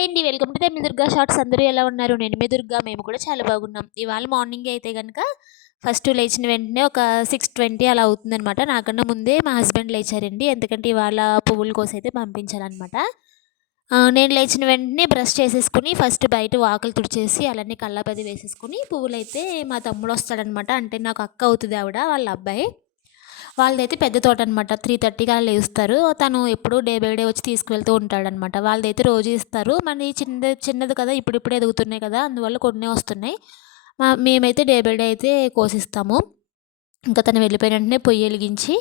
Hi అండి welcome to the మీ Durga shorts. అందరూ ఎలా ఉన్నారు? నేను మీ దుర్గా మేము కూడా చాలా బాగున్నాం. ఇవాళ మార్నింగ్ అయితే కనుక ఫస్ట్ లేచిన వెంటనే ఒక సిక్స్ ట్వంటీ అలా అవుతుందనమాట నాకన్నా ముందే మా హస్బెండ్ లేచారండి. ఎందుకంటే ఇవాళ పువ్వుల కోసం అయితే పంపించాలన్నమాట. నేను లేచిన వెంటనే బ్రష్ చేసేసుకుని ఫస్ట్ బయట వాకలు తుడిచేసి అలానే కళ్ళపది వేసేసుకుని పువ్వులు అయితే మా తమ్ముడు వస్తాడనమాట అంటే నాకు అక్క అవుతుంది ఆవిడ వాళ్ళ అబ్బాయి. వాళ్ళదైతే పెద్ద తోట అనమాట త్రీ థర్టీకి అలా లేస్తారు. తను ఎప్పుడు డే బై డే వచ్చి తీసుకువెళ్తూ ఉంటాడనమాట. వాళ్ళదైతే రోజు ఇస్తారు. మన చిన్నది చిన్నది కదా ఇప్పుడిప్పుడే ఎదుగుతున్నాయి కదా అందువల్ల కొన్ని వస్తున్నాయి. మా మేమైతే డే బై డే అయితే కోసిస్తాము. ఇంకా తను వెళ్ళిపోయిన వెంటనే పొయ్యి వెలిగించి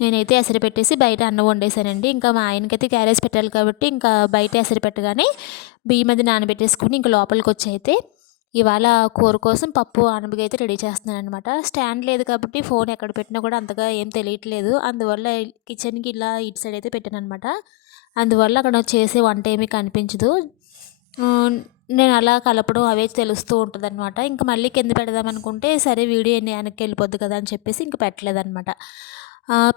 నేనైతే ఎసరు పెట్టేసి బయట అన్నం వండేసానండి ఇంకా మా ఆయనకైతే క్యారేజ్ పెట్టాలి కాబట్టి ఇంకా బయట ఎసరు పెట్టగానే బియ్యం అది నానబెట్టేసుకుని ఇంకా లోపలికి వచ్చి అయితే ఇవాళ కూర కోసం పప్పు అనపగా అయితే రెడీ చేస్తున్నాను అనమాట స్టాండ్ లేదు కాబట్టి ఫోన్ ఎక్కడ పెట్టినా కూడా అంతగా ఏం తెలియట్లేదు. అందువల్ల కిచెన్కి ఇలా ఇటు సైడ్ అయితే పెట్టాను అనమాట అందువల్ల అక్కడ చేసే వంట ఏమీ కనిపించదు. నేను అలా కలపడం అవే తెలుస్తూ ఉంటుంది అనమాట ఇంకా మళ్ళీ కింద పెడదాం అనుకుంటే సరే వీడియో వెనక్కి వెళ్ళిపోద్ది కదా అని చెప్పేసి ఇంక పెట్టలేదన్నమాట.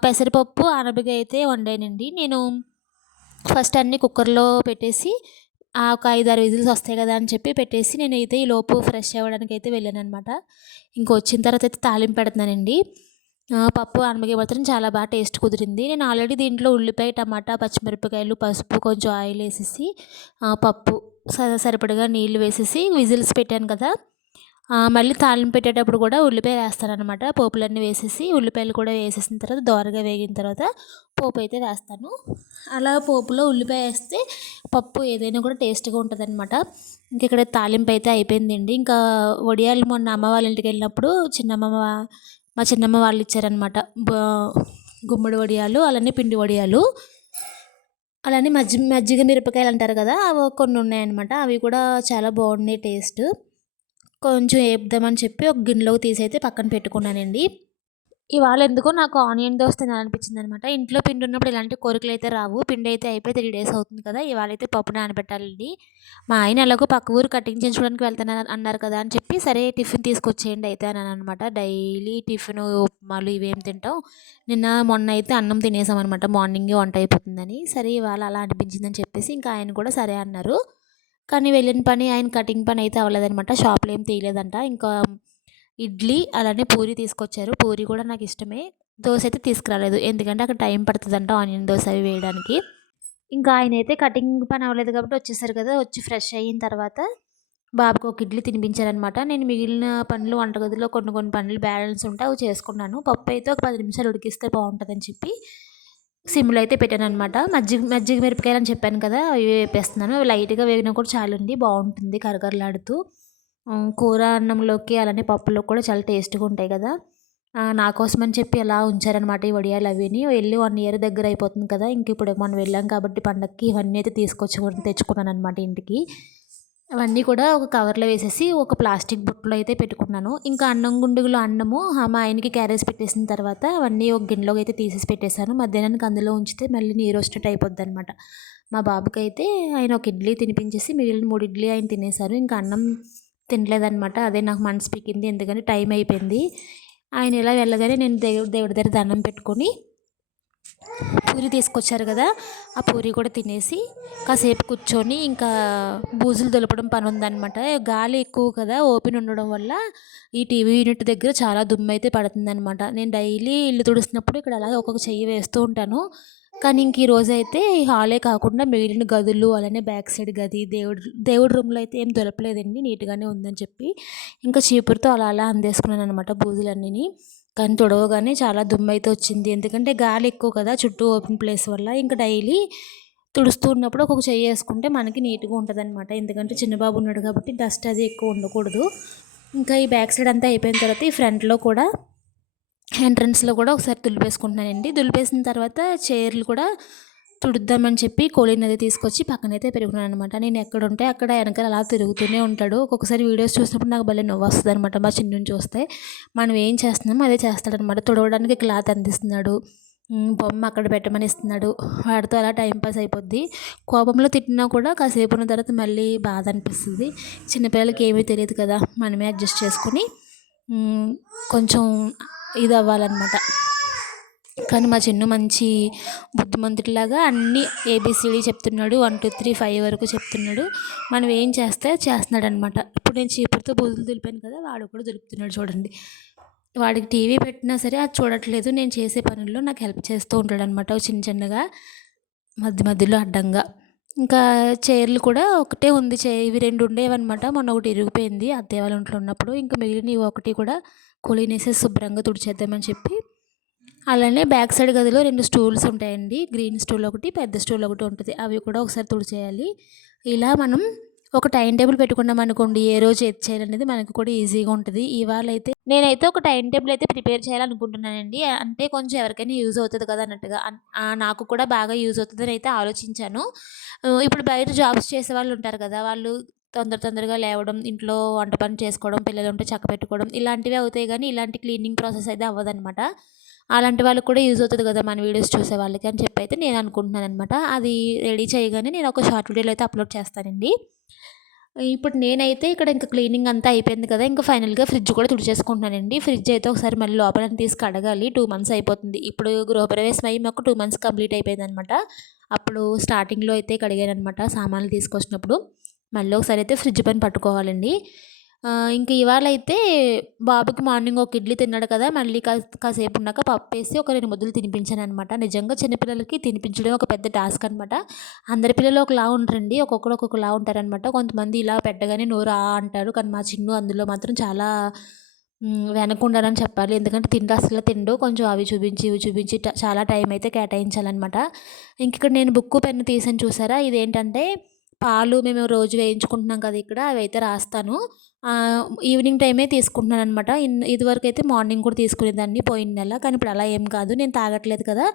పెసరపప్పు అనపగా అయితే వండానండి. నేను ఫస్ట్ అన్నీ కుక్కర్లో పెట్టేసి ఒక ఐదు ఆరు విజిల్స్ వస్తాయి కదా అని చెప్పి పెట్టేసి నేను అయితే ఈ లోపు ఫ్రెష్ అవ్వడానికి అయితే వెళ్ళాను అనమాట ఇంక వచ్చిన తర్వాత అయితే తాలింపు పెడుతున్నానండి. పప్పు అనమకి మాత్రం చాలా బాగా టేస్ట్ కుదిరింది. నేను ఆల్రెడీ దీంట్లో ఉల్లిపాయ టమాటా పచ్చిమిరపకాయలు పసుపు కొంచెం ఆయిల్ వేసేసి పప్పు సరిపడగా నీళ్ళు వేసేసి విజిల్స్ పెట్టాను కదా. మళ్ళీ తాళింపు పెట్టేటప్పుడు కూడా ఉల్లిపాయ వేస్తారనమాట పోపులన్నీ వేసేసి ఉల్లిపాయలు కూడా వేసేసిన తర్వాత దోరగా వేగిన తర్వాత పోపు అయితే వేస్తాను. అలా పోపులో ఉల్లిపాయ వేస్తే పప్పు ఏదైనా కూడా టేస్ట్గా ఉంటుంది అనమాట ఇక్కడ తాలింపు అయితే అయిపోయిందండి. ఇంకా వడియాలు మొన్న అమ్మ వాళ్ళ ఇంటికి వెళ్ళినప్పుడు చిన్నమ్మ మా చిన్నమ్మ వాళ్ళు ఇచ్చారనమాట గుమ్మడి వడియాలు అలానే పిండి వడియాలు అలానే మజ్జి మజ్జిగ మిరపకాయలు అంటారు కదా అవి కొన్ని ఉన్నాయన్నమాట. అవి కూడా చాలా బాగున్నాయి టేస్ట్. కొంచెం వేపుదామని చెప్పి ఒక గిన్నెలోకి తీసి అయితే పక్కన పెట్టుకున్నానండి. ఇవాళ ఎందుకో నాకు ఆనియన్ దోశ తినాలనిపించింది అనమాట ఇంట్లో పిండి ఉన్నప్పుడు ఇలాంటి కోరికలు అయితే రావు. పిండి అయితే అయిపోయి త్రీ డేస్ అవుతుంది కదా ఇవాళ అయితే పప్పు నానబెట్టాలండి. మా ఆయన ఎలాగో పక్క ఊరు కటింగ్ చేయించుకోవడానికి వెళ్తాను అన్నారు కదా అని చెప్పి సరే టిఫిన్ తీసుకొచ్చేయండి అయితే అని అనమాట. డైలీ టిఫిన్ ఉప్మాలు ఇవేం తింటాం. నిన్న మొన్న అయితే అన్నం తినేసాం అనమాట మార్నింగే వంట అయిపోతుందని. సరే ఇవాళ అలా అనిపించిందని చెప్పేసి ఇంకా ఆయన కూడా సరే అన్నారు. కానీ వెళ్ళిన పని ఆయన కటింగ్ పని అయితే అవ్వలేదనమాట షాప్లో ఏం తీయలేదంట. ఇంకా ఇడ్లీ అలానే పూరి తీసుకొచ్చారు. పూరి కూడా నాకు ఇష్టమే. దోశ అయితే తీసుకురాలేదు. ఎందుకంటే అక్కడ టైం పడుతుందంట ఆనియన్ దోశ అవి వేయడానికి. ఇంకా ఆయన అయితే కటింగ్ పని అవ్వలేదు కాబట్టి వచ్చేసారు కదా వచ్చి ఫ్రెష్ అయిన తర్వాత బాబుకి ఒక ఇడ్లీ తినిపించారనమాట నేను మిగిలిన పనులు వంటగదిలో కొన్ని కొన్ని పనులు బ్యాలెన్స్ ఉంటే అవి చేసుకున్నాను. పప్పు అయితే ఒక పది నిమిషాలు ఉడికిస్తే బాగుంటుందని చెప్పి సిమ్లో అయితే పెట్టాను అనమాట మజ్జిగ మజ్జిగ మిరపకాయలు అని చెప్పాను కదా అవి వేపేస్తున్నాను. అవి లైట్గా వేగినా కూడా చాలండి బాగుంటుంది కరకరలాడుతూ. కూర అన్నంలోకి అలానే పప్పులో కూడా చాలా టేస్ట్గా ఉంటాయి కదా. నా కోసం అని చెప్పి అలా ఉంచారనమాట ఈ వడియాలు అవిని. వెళ్ళి వన్ ఇయర్ దగ్గర అయిపోతుంది కదా ఇంక ఇప్పుడు మనం వెళ్ళాం కాబట్టి పండగకి ఇవన్నీ అయితే తీసుకొచ్చి తెచ్చుకున్నాను అనమాట ఇంటికి. అవన్నీ కూడా ఒక కవర్లో వేసేసి ఒక ప్లాస్టిక్ బుట్టలో అయితే పెట్టుకున్నాను. ఇంకా అన్నం గుండుగులో అన్నము మా ఆయనకి క్యారేజ్ పెట్టేసిన తర్వాత అవన్నీ ఒక గిన్నెలోకి అయితే తీసేసి పెట్టేశాను. మధ్యాహ్నానికి అందులో ఉంచితే మళ్ళీ నీరు వచ్చేటట్టు అయిపోద్ది అనమాట మా బాబుకి అయితే ఆయన ఒక ఇడ్లీ తినిపించేసి మిగిలిన మూడు ఇడ్లీ ఆయన తినేశారు. ఇంకా అన్నం తినలేదనమాట అదే నాకు మనసు పీకింది ఎందుకంటే టైం అయిపోయింది. ఆయన ఇలా వెళ్ళగానే నేను దేవుడి దేవుడి దగ్గర దండం పెట్టుకొని పూరి తీసుకొచ్చారు కదా ఆ పూరి కూడా తినేసి కాసేపు కూర్చొని ఇంకా బూజులు దులపడం పని ఉందన్నమాట. గాలి ఎక్కువ కదా ఓపెన్ ఉండడం వల్ల ఈ టీవీ యూనిట్ దగ్గర చాలా దుమ్ము అయితే పడుతుందన్నమాట. నేను డైలీ ఇల్లు తుడిసినప్పుడు ఇక్కడ అలాగే ఒక్కొక్క చెయ్యి వేస్తూ ఉంటాను. కానీ ఇంక ఈ రోజు అయితే ఈ హాలే కాకుండా మిగిలిన గదులు అలానే బ్యాక్ సైడ్ గది దేవుడు దేవుడి రూమ్లో అయితే ఏం దొరకలేదండి నీట్గానే ఉందని చెప్పి. ఇంకా చీపురుతో అలా అలా అందేసుకున్నాను అనమాట బూజులన్నీ కానీ తొడవగానే చాలా దుమ్ము అయితే వచ్చింది. ఎందుకంటే గాలి ఎక్కువ కదా చుట్టూ ఓపెన్ ప్లేస్ వల్ల. ఇంకా డైలీ తుడుస్తూ ఉన్నప్పుడు ఒక్కొక్క చెయ్యి వేసుకుంటే మనకి నీట్గా ఉంటుంది అనమాట ఎందుకంటే చిన్నబాబు ఉన్నాడు కాబట్టి డస్ట్ అది ఎక్కువ ఉండకూడదు. ఇంకా ఈ బ్యాక్ సైడ్ అంతా అయిపోయిన తర్వాత ఈ ఫ్రంట్లో కూడా ఎంట్రన్స్లో కూడా ఒకసారి దులిపేసుకుంటున్నానండి. దులిపేసిన తర్వాత చైర్లు కూడా తుడుద్దామని చెప్పి కోళీని అయితే తీసుకొచ్చి పక్కనైతే పెరుగుతున్నాను అనమాట నేను ఎక్కడ ఉంటే అక్కడ వెనకాల అలా తిరుగుతూనే ఉంటాడు. ఒక్కొక్కసారి వీడియోస్ చూసినప్పుడు నాకు భలే నవ్వు వస్తుంది అనమాట మా చిన్న చూస్తే మనం ఏం చేస్తున్నామో అదే చేస్తాడనమాట తుడవడానికి క్లాత్ అందిస్తున్నాడు. బొమ్మ అక్కడ పెట్టమని ఇస్తున్నాడు. వాడితో అలా టైంపాస్ అయిపోద్ది. కోపంలో తిట్టినా కూడా కాసేపు ఉన్న తర్వాత మళ్ళీ బాధ అనిపిస్తుంది. చిన్నపిల్లలకి ఏమీ తెలియదు కదా. మనమే అడ్జస్ట్ చేసుకొని కొంచెం ఇది అవ్వాలన్నమాట. కానీ మా చిన్ను మంచి బుద్ధిమంతుడిలాగా అన్నీ ఏబిసిడి చెప్తున్నాడు. వన్ టూ త్రీ ఫైవ్ వరకు చెప్తున్నాడు. మనం ఏం చేస్తే చేస్తున్నాడు అనమాట ఇప్పుడు నేను చీపురుతో బుద్ధులు దులిపాను కదా వాడు కూడా దులుపుతున్నాడు చూడండి. వాడికి టీవీ పెట్టినా సరే అది చూడట్లేదు. నేను చేసే పనుల్లో నాకు హెల్ప్ చేస్తూ ఉంటాడు అనమాట చిన్న చిన్నగా మధ్య మధ్యలో అడ్డంగా. ఇంకా చైర్లు కూడా ఒకటే ఉంది. చే ఇవి రెండు ఉండేవన్నమాట. మొన్న ఒకటి ఇరిగిపోయింది అత్తయ్య వాళ్ళ ఇంట్లో ఉన్నప్పుడు. ఇంకా మిగిలిన ఒకటి కూడా కొలినేసి శుభ్రంగా తుడిచేద్దామని చెప్పి అలానే బ్యాక్ సైడ్ గదిలో రెండు స్టూల్స్ ఉంటాయండి. గ్రీన్ స్టూల్ ఒకటి పెద్ద స్టూల్ ఒకటి ఉంటుంది. అవి కూడా ఒకసారి తుడిచేయాలి. ఇలా మనం ఒక టైం టేబుల్ పెట్టుకున్నాం అనుకోండి ఏ రోజు ఏది చేయాలనేది మనకు కూడా ఈజీగా ఉంటుంది. ఇవాళ అయితే నేనైతే ఒక టైం టేబుల్ అయితే ప్రిపేర్ చేయాలనుకుంటున్నానండి. అంటే కొంచెం ఎవరికైనా యూజ్ అవుతుంది కదా అన్నట్టుగా. నాకు కూడా బాగా యూజ్ అవుతుందని అయితే ఆలోచించాను. ఇప్పుడు బయట జాబ్స్ చేసే వాళ్ళు ఉంటారు కదా వాళ్ళు తొందర తొందరగా లేవడం ఇంట్లో వంట పని చేసుకోవడం పిల్లలు ఉంటే చక్క పెట్టుకోవడం ఇలాంటివి అవుతాయి కానీ ఇలాంటి క్లీనింగ్ ప్రాసెస్ అయితే అవ్వదన్నమాట. అలాంటి వాళ్ళకి కూడా యూజ్ అవుతుంది కదా మన వీడియోస్ చూసే వాళ్ళకి అని చెప్పి అయితే నేను అనుకుంటున్నాను అనమాట అది రెడీ చేయగానే నేను ఒక షార్ట్ వీడియోలో అయితే అప్లోడ్ చేస్తానండి. ఇప్పుడు నేనైతే ఇక్కడ ఇంకా క్లీనింగ్ అంతా అయిపోయింది కదా ఇంకా ఫైనల్గా ఫ్రిడ్జ్ కూడా తుడిచేసుకుంటున్నానండి. ఫ్రిడ్జ్ అయితే ఒకసారి మళ్ళీ లోపల తీసి కడగాలి. టూ మంత్స్ అయిపోతుంది. ఇప్పుడు గృహప్రవేశం అయ్యి మాకు టూ మంత్స్ కంప్లీట్ అయిపోయింది అనమాట అప్పుడు స్టార్టింగ్లో అయితే కడిగాను అనమాట సామాన్లు తీసుకొచ్చినప్పుడు. మళ్ళీ ఒకసారి అయితే ఫ్రిడ్జ్ పైన పట్టుకోవాలండి. ఇంక ఇవాళ అయితే బాబుకి మార్నింగ్ ఒక ఇడ్లీ తిన్నాడు కదా మళ్ళీ కా కాసేపు ఉన్నాక పప్పు వేసి ఒక రెండు ముద్దలు తినిపించాను అనమాట నిజంగా చిన్నపిల్లలకి తినిపించడం ఒక పెద్ద టాస్క్ అనమాట అందరి పిల్లలు ఒకలా ఉంటారండి ఒక్కొక్కరు ఒక్కొక్కలా ఉంటారనమాట కొంతమంది ఇలా పెట్టగానే నోరు ఆ అంటారు కానీ మా చిన్ను అందులో మాత్రం చాలా వెనకుండాలని చెప్పాలి. ఎందుకంటే తిండి అసలు తిండు కొంచెం అవి చూపించి ఇవి చూపించి చాలా టైం అయితే కేటాయించాలన్నమాట. ఇంక ఇక్కడ నేను బుక్ పెన్ను తీసాను చూసారా? ఇదేంటంటే పాలు మేము రోజు వేయించుకుంటున్నాం కదా ఇక్కడ అవి అయితే రాస్తాను ఈవినింగ్ టైమే తీసుకుంటున్నాను అనమాట ఇదివరకు అయితే మార్నింగ్ కూడా తీసుకునేదాన్ని పోయిన నెల కానీ ఇప్పుడు అలా ఏం కాదు. నేను తాగట్లేదు కదా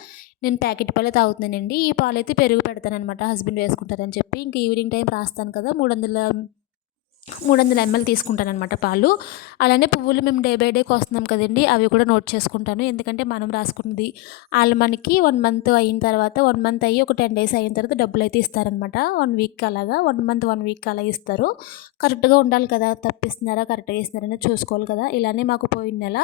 నేను ప్యాకెట్ పాలే తాగుతున్నానండి. ఈ పాలు అయితే పెరుగు పెడతాను అనమాట హస్బెండ్ వేసుకుంటారని చెప్పి. ఇంక ఈవినింగ్ టైం రాస్తాను కదా మూడు వందల మూడు వందల ఎంఎల్ తీసుకుంటాను అనమాట పాలు. అలానే పువ్వులు మేము డే బై డే కోస్తున్నాం కదండి అవి కూడా నోట్ చేసుకుంటాను. ఎందుకంటే మనం రాసుకున్నది వాళ్ళు మనకి వన్ మంత్ అయిన తర్వాత వన్ మంత్ అయ్యి ఒక టెన్ డేస్ అయిన తర్వాత డబ్బులు అయితే ఇస్తారనమాట వన్ వీక్ అలాగా వన్ మంత్ వన్ వీక్ అలా ఇస్తారు. కరెక్ట్గా ఉండాలి కదా తప్పిస్తున్నారా కరెక్ట్గా ఇస్తున్నారని చూసుకోవాలి కదా. ఇలానే మాకు పోయిన నెల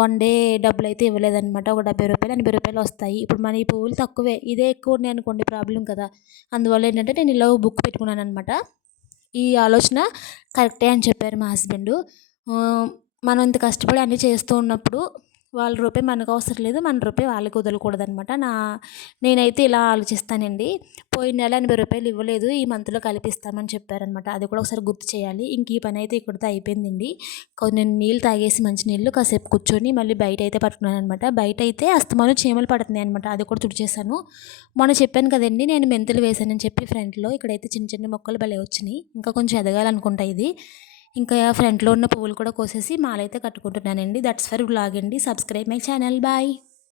వన్ డే డబ్బులు అయితే ఇవ్వలేదన్నమాట. ఒక డెబ్బై రూపాయలు ఎనభై రూపాయలు వస్తాయి. ఇప్పుడు మన ఈ పువ్వులు తక్కువే. ఇదే ఎక్కువ ఉన్నాయి అనుకోండి ప్రాబ్లం కదా. అందువల్ల ఏంటంటే నేను ఇలా బుక్ పెట్టుకున్నాను అనమాట ఈ ఆలోచన కరెక్టే అని చెప్పారు మా హస్బెండు. మనం ఇంత కష్టపడి అన్నీ చేస్తూ ఉన్నప్పుడు వాళ్ళ రూపాయి మనకు అవసరం లేదు మన రూపాయి వాళ్ళకి వదలకూడదు అనమాట నా నేనైతే ఇలా ఆలోచిస్తానండి. పోయిన నెల ఎనభై రూపాయలు ఇవ్వలేదు ఈ మంత్లో కలిపిస్తామని చెప్పారనమాట. అది కూడా ఒకసారి గుర్తు చేయాలి. ఇంక ఈ పని అయితే ఇక్కడితో అయిపోయిందండి. కొన్ని నీళ్ళు తాగేసి మంచి నీళ్ళు కాసేపు కూర్చొని మళ్ళీ బయట అయితే పట్టుకున్నాను అనమాట బయట అయితే అస్తమానం చీమలు పడుతున్నాయి అనమాట. అది కూడా తుడిచేశాను. మొన్న చెప్పాను కదండి నేను మెంతులు వేసానని చెప్పి ఫ్రంట్లో ఇక్కడైతే చిన్న చిన్న మొక్కలు భలే వచ్చినాయి. ఇంకా కొంచెం ఎదగాలనుకుంటా ఇది. ఇంకా ఫ్రంట్లో ఉన్న పువ్వులు కూడా కోసేసి మాలైతే కట్టుకుంటున్నానండి. దట్స్ ఫర్ బ్లాగ్ అండి. Subscribe my channel bye